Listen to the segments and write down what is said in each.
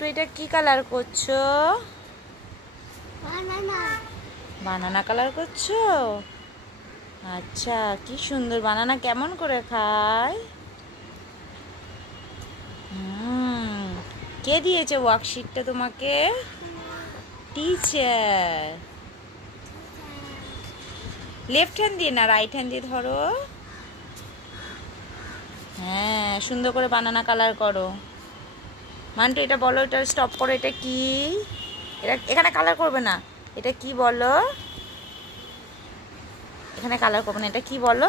Mantoux এটা কি colour করছো? বানানা কালার করছো? আচ্ছা, কি সুন্দর। বানানা কেমন করে খায়? কে দিয়েছে ওয়ার্কশিটটা তোমাকে? টিচার। লেফট হ্যান্ড দিয়ে না, রাইট হ্যান্ড দিয়ে ধরো। হ্যাঁ, সুন্দর করে বানানা কালার করো। মান্টু এটা বলো, এটা স্টপ করো। এটা কি? এটা এখানে কালার করবে না। এটা কি বলো? এখানে কালার করবে না। এটা কি বলো?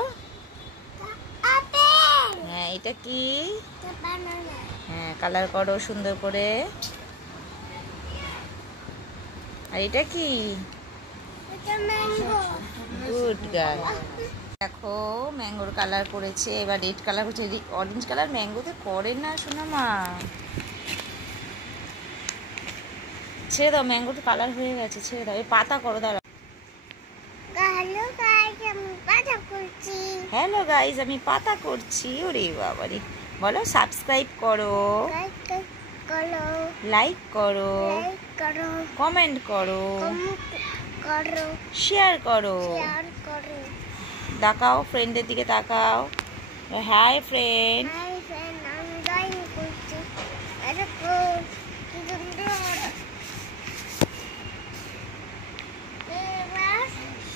হ্যাঁ, এটা কি? হ্যাঁ, কালার করো সুন্দর করে। আর এটা কি? Good girl. দেখো, ম্যাঙ্গোর কালার করেছে, এবার রেড কালার করছে। অরেঞ্জ কালার ম্যাঙ্গোতে করে না শোনো মা। ছেড়ে দাও, ম্যাঙ্গোটা কালার হয়ে গেছে, ছেড়ে দাও। এই পাতা করো, দাঁড়াও। হ্যালো গাইস, আমি পাতা করছি। ওরে বাবারে, বলো সাবস্ক্রাইব করো, লাইক করো, কমেন্ট করো, শেয়ার করো। তাকাও, ফ্রেন্ডের দিকে তাকাও। Hi friend.